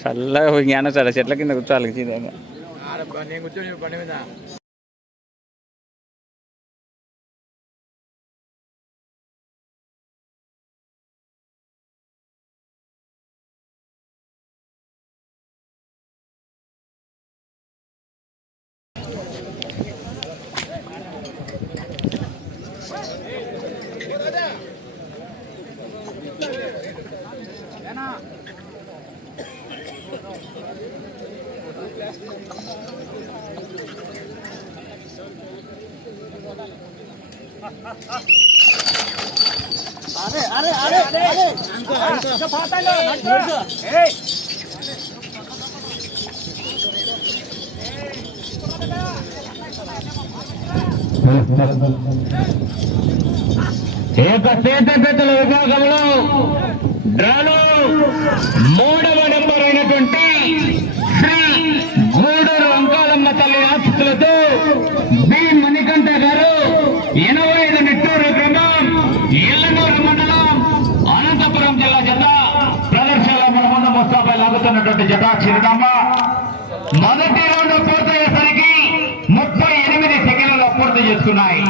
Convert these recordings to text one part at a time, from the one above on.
చల్లగా పోయి జ్ఞానం సార్ చెట్ల కింద కూర్చోవాలి ఏక చేత పెద్దల విభాగంలో డ్రాను మూడవ లాగుతున్నటువంటి మొదటి రౌండ్ పూర్తయ్యేసరికి ముప్పై ఎనిమిది సెకండ్లలో పూర్తి చేసుకున్నాయి.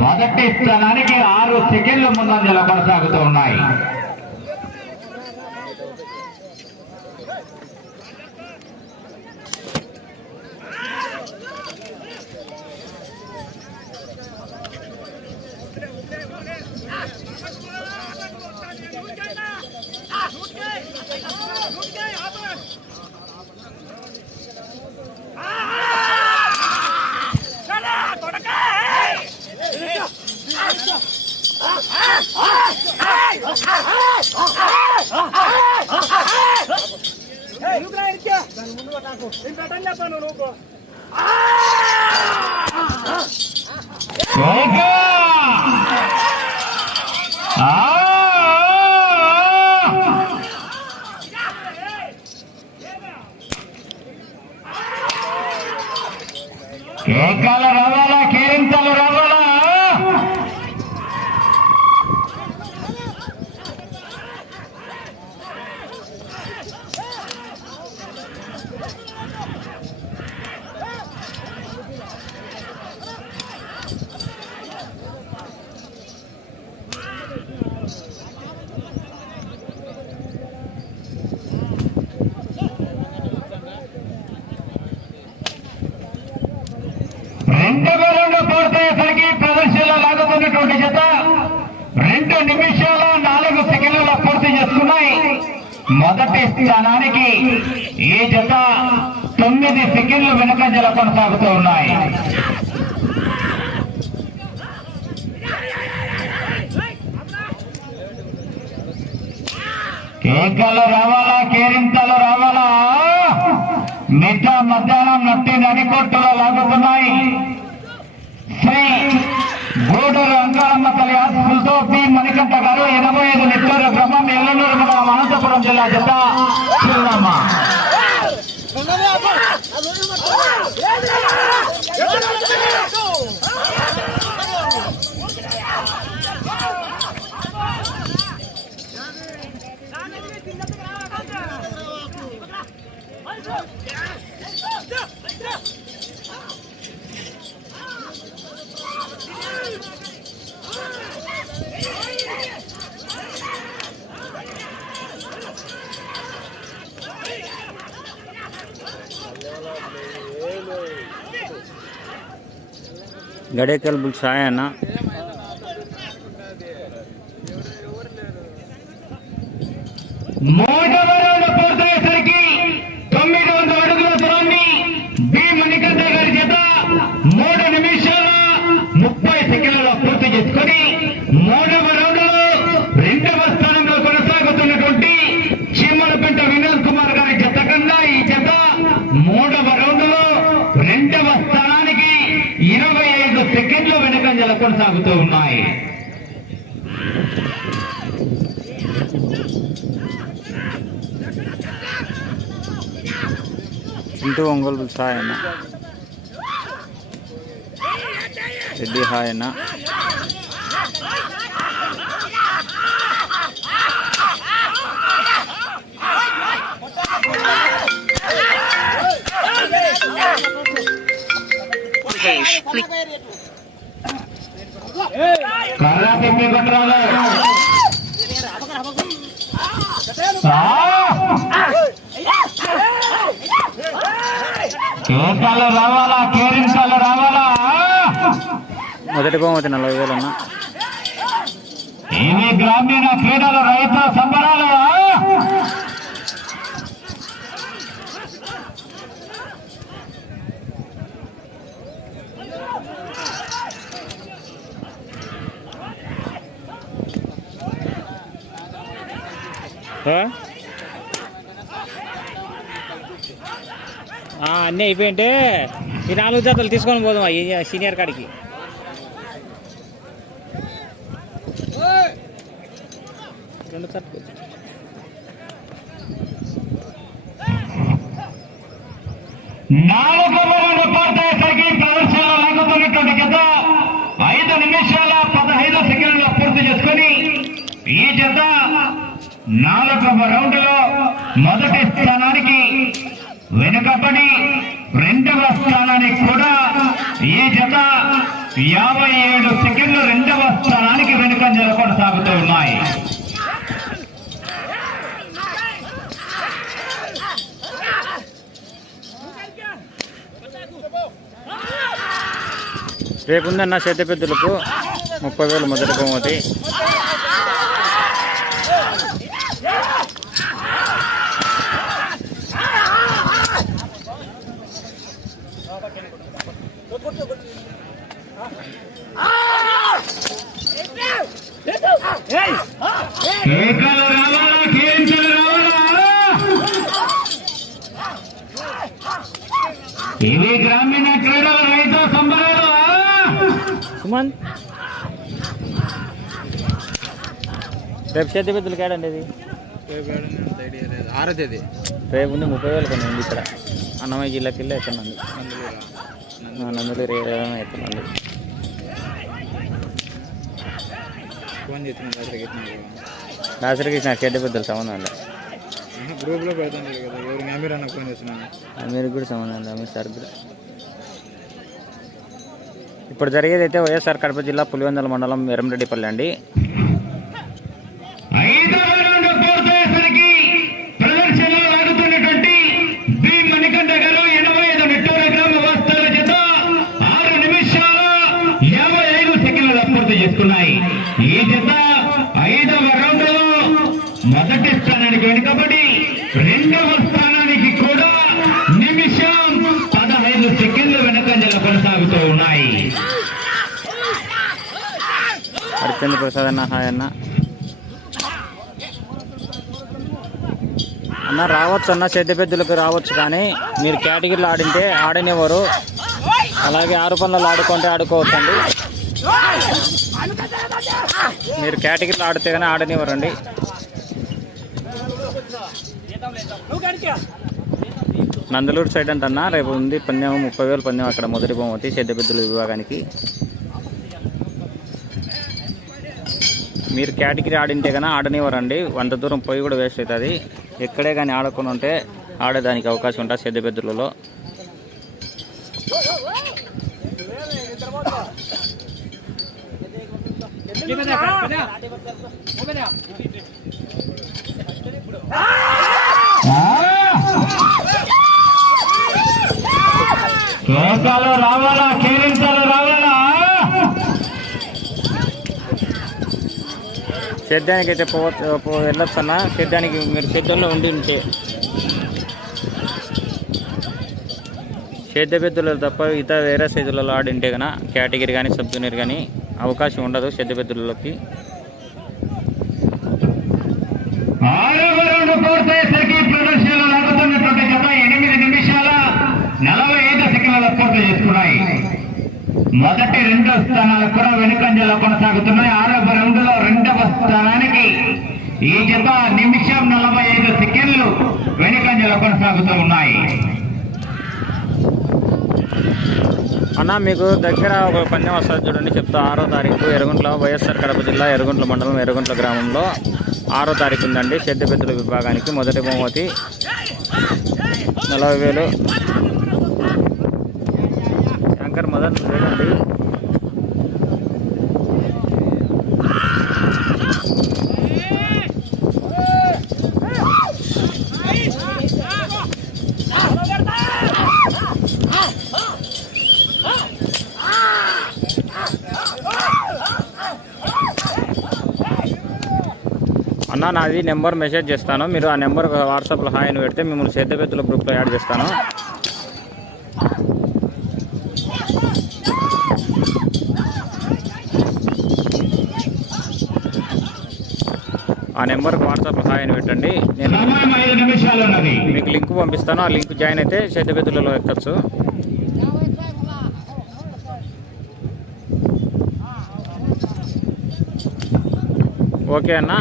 మొదటి స్థానానికి ఆరు సెకండ్ల ముందంజలో కొనసాగుతూ ఉన్నాయి. ఓకే! ఆ! కేకలు రావాలా కేరింతలు రావాలా రెండవ రౌండ్ పూర్తయ్యేసరికి ప్రదర్శనలో లాగుతున్నటువంటి జత రెండు నిమిషాల నాలుగు సెకండ్ల పూర్తి చేసుకున్నాయి. మొదటి స్థానానికి ఈ జత తొమ్మిది సెకండ్లు వెనుక జల కొనసాగుతూ ఉన్నాయి. కేకలు రావాలా? కేరింతలు రావాలా? మిగతా మధ్యాహ్నం నట్టి నడికొట్టులో లాగుతున్నాయి. శ్రీ గూడూరు అంకారమ్మ తల్లి ఆశీస్సులతో పి మణికంఠ గారు ఎనభై ఐదు నిట్టూరు గ్రామం ఎల్లూరు మండలం అనంతపురం జిల్లా జత చిరునామా. గడేకల్ బుల్ సాయ అన్న మూడవ itu unggul saya na jadi hai na Hey, karena pemimpin కేకాలు రావాలా? కేరించాలు రావాలా? మొదటి బహుమతి నలభై వేలు అన్న. ఇవి గ్రామీణ క్రీడలు రైతు సంబరాలు? అన్నీ అయిపోయింటే ఈ నాలుగు జతలు తీసుకొని పోదాం ఈ సీనియర్ కాడికి. రెండు నాలుగు మూడు పూర్తయ్యేసరికి ప్రదర్శన లాగుతున్నటువంటి జత ఐదు నిమిషాల పదహైదు సెకండ్ల పూర్తి చేసుకొని ఈ జత నాలుగవ రౌండ్లో మొదటి స్థానానికి వెనుకబడి రెండవ స్థానానికి కూడా ఈ జత యాభై ఏడు సెకండ్లు రెండవ స్థానానికి వెనుకంజలు కొనసాగుతూ ఉన్నాయి. రేపు ఉందన్న చేతి పెద్దలకు ముప్పై వేలు మొదటి బహుమతి కేకలు రావాలా కేరింతలు రావాలా ఇవి గ్రామీణ క్రీడల రైతు సంబరాలు. సుమన్ రేపు చేత పెద్దలు కాడండి ఇది? ఆరో తేదీ రేపు ఉంది ముప్పై వేలు కొన్ని ఉంది ఇక్కడ. అన్నమయ్య జిల్లాకి వెళ్ళి ఎత్తున్నాను నందులూరా ఫోన్ చేస్తున్నాను రాత్రికి దాసరికి ఇచ్చిన చేత పెద్దలు సంబంధం లేదు. గ్రూప్లో పెడతాను కదా ఎవరు అమీర్ అన్న ఫోన్ చేస్తున్నాను అమీర్ కూడా సంబంధం లేదు అమీర్ సార్ కూడా. ఇప్పుడు జరిగేది అయితే వైఎస్ఆర్ కడప జిల్లా పులివెందుల మండలం ఎరంరెడ్డిపల్లి అండి. హరిచంద్ర ప్రసాద్ అన్న హాయ్ అన్న. అన్న రావచ్చు అన్న చెడ్డ పెద్దలకు రావచ్చు కానీ మీరు కేటగిరీలో ఆడింటే ఆడనివ్వరు. అలాగే ఆరు పనులు ఆడుకుంటే ఆడుకోవచ్చండి. మీరు కేటగిరీలో ఆడితే కానీ ఆడనివ్వరండి. నందలూరు సైడ్ అంటన్నా రేపు ఉంది పందెం ముప్పై వేలు పందెం అక్కడ మొదటి బహుమతి చెడ్డ పెద్దల విభాగానికి. మీరు కేటగిరీ ఆడింటే కానీ ఆడనివ్వరండి. వంద దూరం పోయి కూడా వేస్ట్ అవుతుంది. ఎక్కడే కానీ ఆడకుండా ఉంటే ఆడేదానికి అవకాశం ఉంటుంది సెద్ద పెద్దలలో రావాలా కేరింతలు రావాలా సేద్యానికి అయితే పోవచ్చు పో- వెళ్ళొచ్చు అన్న సేద్యానికి మీరు సేద్యంలో ఉండి ఉంటే. సేద్య పెద్దలు తప్ప ఇతర వేరే సైజులలో ఆడింటే కనుక కేటగిరీ కానీ సబ్ జూనియర్ కానీ అవకాశం ఉండదు సేద్య పెద్దలలోకి ఆరవ రౌండ్ పూర్తయ్యేసరికి ప్రదర్శనలు లాగుతున్నటువంటి జత ఎనిమిది నిమిషాల నలభై ఐదు సెకండ్ల పూర్తి చేసుకున్నాయి మొదటి రెండు స్థానాలు కూడా వెనుకంజలో కొనసాగుతున్నాయి. ఆరవ రెండులో రెండవ స్థానానికి ఈ జత నిమిషం నలభై ఐదు సెకండ్లు వెనుకంజలో కొనసాగుతూ ఉన్నాయి. అన్న మీకు దగ్గర ఒక పందెం వస్తుంది చూడండి చెప్తా. ఆరో తారీఖు ఎరుగుంట్ల వైఎస్ఆర్ కడప జిల్లా ఎరుగుంట్ల మండలం ఎరుగుంట్ల గ్రామంలో ఆరో తారీఖు ఉందండి. సేద్య పెద్దల విభాగానికి మొదటి బహుమతి నలభై వేలు కూడా చూడండి అన్న నాది నెంబర్ మెసేజ్ చేస్తాను. మీరు ఆ నెంబర్ వాట్సాప్లో హాయ్ అని పెడితే మిమ్మల్ని సేద్యపేతుల గ్రూప్లో యాడ్ చేస్తాను. ఆ నెంబర్కి వాట్సాప్లో హాయ్ పెట్టండి. నేను మీకు లింక్ పంపిస్తాను. ఆ లింక్ జాయిన్ అయితే సేద్యపెత్తులలో ఎక్కచ్చు. ఓకే అన్న.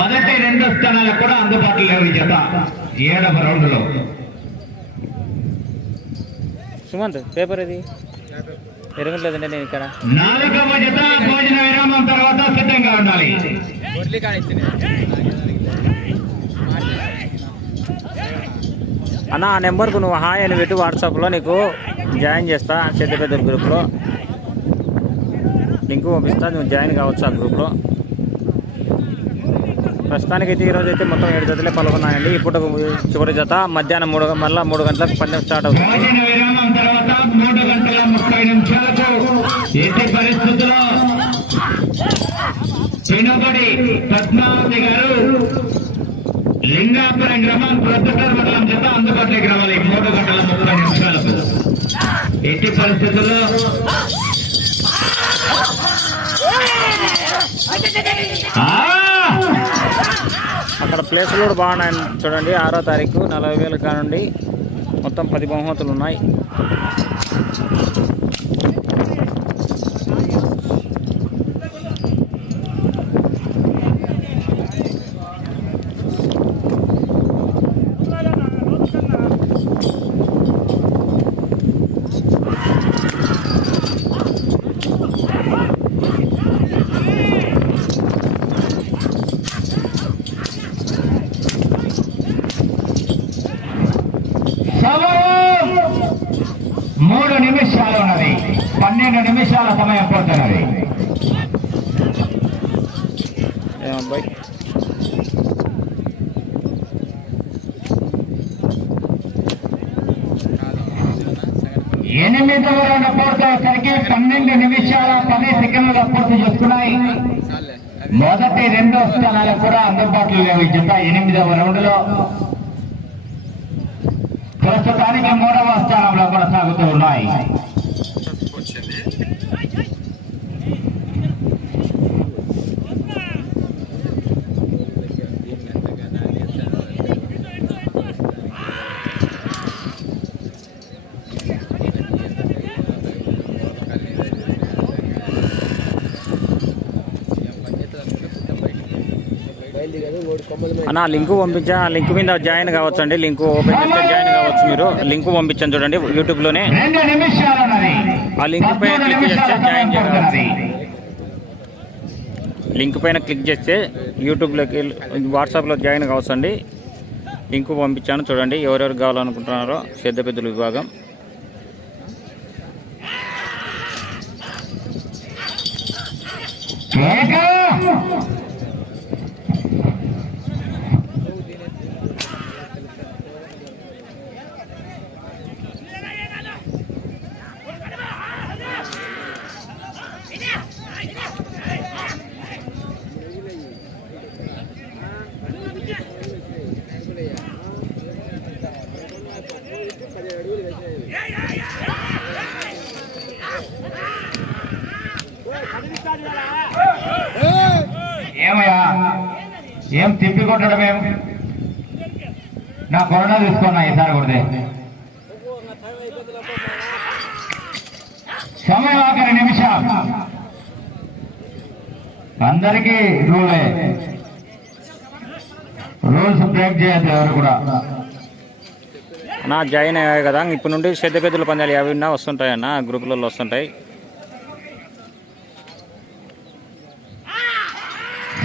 మొదటి రెండు కూడా అందుబాటులో లేవు జత. ఏడవ సుమంత్ పేపర్ ఇది ఎరగట్లేదండి నేను ఇక్కడ. నాలుగవ జత భోజన విరామం తర్వాత సిద్ధంగా ఉండాలి. అన్న ఆ నెంబర్కు నువ్వు హాయ్ అని పెట్టి వాట్సాప్లో నీకు జాయిన్ చేస్తా పెద్ద గ్రూప్లో. లింక్ పంపిస్తా నువ్వు జాయిన్ కావచ్చు ఆ గ్రూప్లో. ప్రస్తుతానికి అయితే ఈరోజు అయితే మొత్తం ఏడు జతలే పాల్గొన్నాయండి. ఇప్పుడు చివరి జత మధ్యాహ్నం మూడు మళ్ళా మూడు గంటలకు పందెం స్టార్ట్ అవుతుంది. మూడు గంటల ముప్పై నిమిషాలకు ఎట్టి పరిస్థితుల్లో చిన్నబడి పద్మావతి గారు లింగాపురం గ్రామం ప్రొద్దుటూరు మండలం చేత అందుబాటులోకి రావాలి. మూడు గంటల ముప్పై నిమిషాలకు. ఎట్టి పరిస్థితుల్లో అక్కడ ప్లేసులు కూడా బాగున్నాయి. చూడండి ఆరో తారీఖు నలభై వేలు కానుండి. మొత్తం పది బహుమతులు ఉన్నాయి. Gracias. మూడు నిమిషాలు ఉన్నది. పన్నెండు నిమిషాల సమయం పోతున్నది. ఏమబ్బాయి ఎనిమిదవ పూర్తయ్యేసరికి పన్నెండు నిమిషాల పది సెకండ్ల పూర్తి చేస్తున్నాయి. మొదటి రెండో స్థానాలు కూడా అందుబాటులో లేవు. ఈ జత ఎనిమిదవ రౌండ్లో ప్రస్తుతానికి మూడవ కొనసాగుతూ ఉన్నాయి. అన్న లింక్ పంపించా? లింక్ మీద జాయిన్ కావచ్చు అండి లింక్ ఓపెన్ చేస్తే జాయిన్ కావచ్చు మీరు. లింక్ పంపించాను చూడండి యూట్యూబ్లోనే ఆ లింక్ పైన క్లిక్ చేస్తే జాయిన్ సమయం లింక్ పైన క్లిక్ చేస్తే యూట్యూబ్లోకి వాట్సాప్లో జాయిన్ కావచ్చు అండి లింక్ పంపించాను చూడండి. ఎవరెవరు కావాలనుకుంటున్నారో పెద్ద పెద్దల విభాగం. కేక! ఏం తిప్పి కొట్టడం ఏం? నా కరోనా తీసుకున్నా ఈసారి కొడితే. సమయం ఆఖరి నిమిషం. అందరికీ రూలే. రూల్స్ బ్రేక్ చేయద్దు ఎవరు కూడా. నా జాయిన్ అయ్యాయి కదా. ఇప్పటి నుండి పెద్ద పెద్దల పందాలు. యాభై ఉన్నా వస్తుంటాయి అన్న గ్రూపులలో వస్తుంటాయి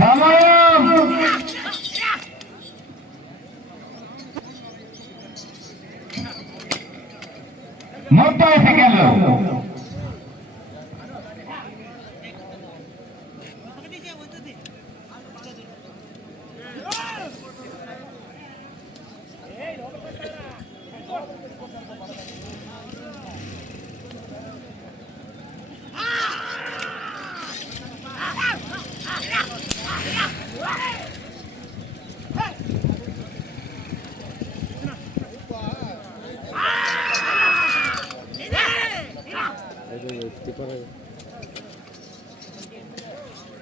సమయం ముప్పై సెకండ్లు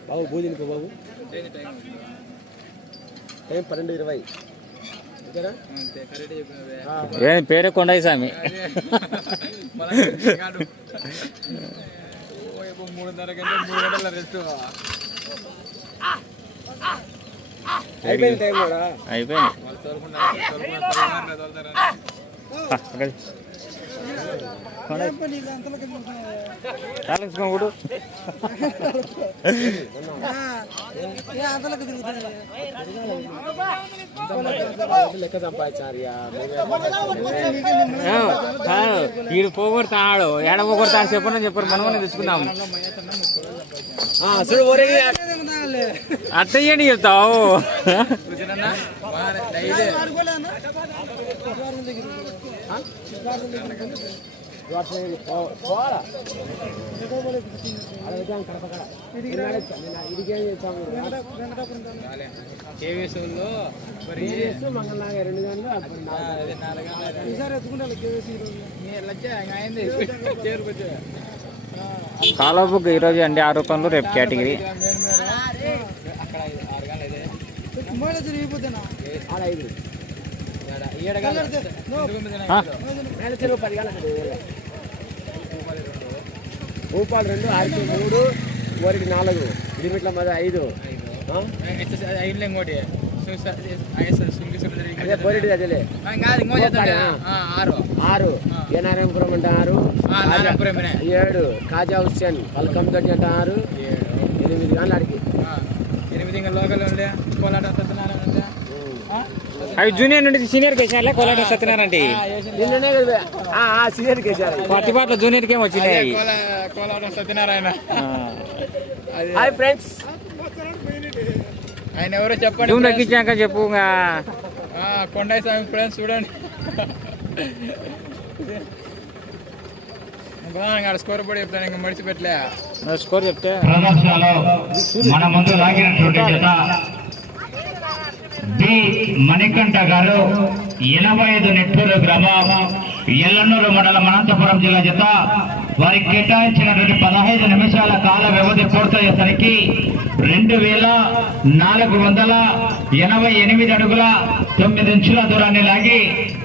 బాబు భోజనం బాబు. టైం పన్నెండు ఇరవై. ఏ పేరే కొండయ్య స్వామి. రెస్ట్ అయిపోయింది. టైం కూడా వీడు పోగొడతాడు ఏడ పోగొడతాడు చెప్పని చెప్పారు. మనం తెచ్చుకుందాం చూడు ఒరే అట్టయ్యని చెప్తావు. పోవాలా మరి మంగళనాగ రెండు ఈరోజు అండి ఆరోపణలు రేపు కేటగిరీ. అక్కడ ఐదు- ఆరు గంటలు అయితే ఆడ ఐదు ఏడు గంటలు ఆ, నెల చెరువు పది గంటలు రూపాయలు రెండు ఆరుకి మూడు వరికి నాలుగు. లిమిట్ల మధ్య ఐదు. ఇంకోటి బోరెడ్డి అదేలే. ఆరు ఆరు. ఏ నారాయణపురం అంటే ఆరు? ఆ, నారాయణపురమేనే. ఏడు. కాజా హుస్సేన్ పల్కం గడ్డి అంటే ఆరు. ఎనిమిది గంటలు అడిగి ఎనిమిది ఇంకా లోకల్ ఉండే. కోలాట? అవి జూనియర్ నుండి సీనియర్ కేసారులే కోలాట సత్యనారాయణ పత్తిపాట్ల జూనియర్కి ఏమి అదే వచ్చినాయి కోలాట సత్యనారాయణ. Hi friends. ఆయన ఎవరో చెప్పండి friends. తగ్గించాక చెప్పు కొండయ్య స్వామి ఫ్రెండ్స్ చూడండి. బాగా స్కోర్ బోర్డు చెప్తాను ఇంకా మడిచిపెట్టలే. స్కోర్ చెప్తే. ప్రదర్శనలో మన ముందు లాగినటువంటి జత బి. మణికంఠ గారు ఎనభై ఐదు నెట్టూరు గ్రామం ఎల్లన్నూరు మండలం అనంతపురం జిల్లా జత. వారికి కేటాయించినటువంటి పదహైదు నిమిషాల కాల వ్యవధి పూర్తయ్యేసరికి రెండు వేల నాలుగు వందల ఎనభై ఎనిమిది అడుగుల తొమ్మిది ఇంచుల దూరాన్ని లాగి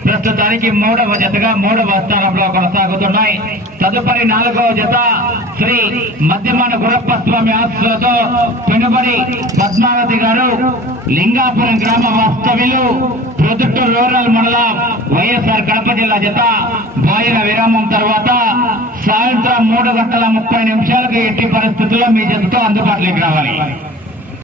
ప్రస్తుతానికి మూడవ జతగా మూడవ స్థానంలో కొనసాగుతున్నాయి. తదుపరి నాలుగవ జత శ్రీ మధ్యమాన గురప్ప స్వామి ఆస్తులతో పెనుబడి పద్మావతి గారు లింగాపురం గ్రామ వాస్తవ్యులు ప్రొద్దుట్టు రూరల్ మండలం వైఎస్ఆర్ కడప జిల్లా జత బాయిల విరామం తర్వాత సాయంత్రం మూడు గంటల ముప్పై నిమిషాలకు ఎట్టి పరిస్థితుల్లో మీ జతతో అందుబాటులోకి రావాలి.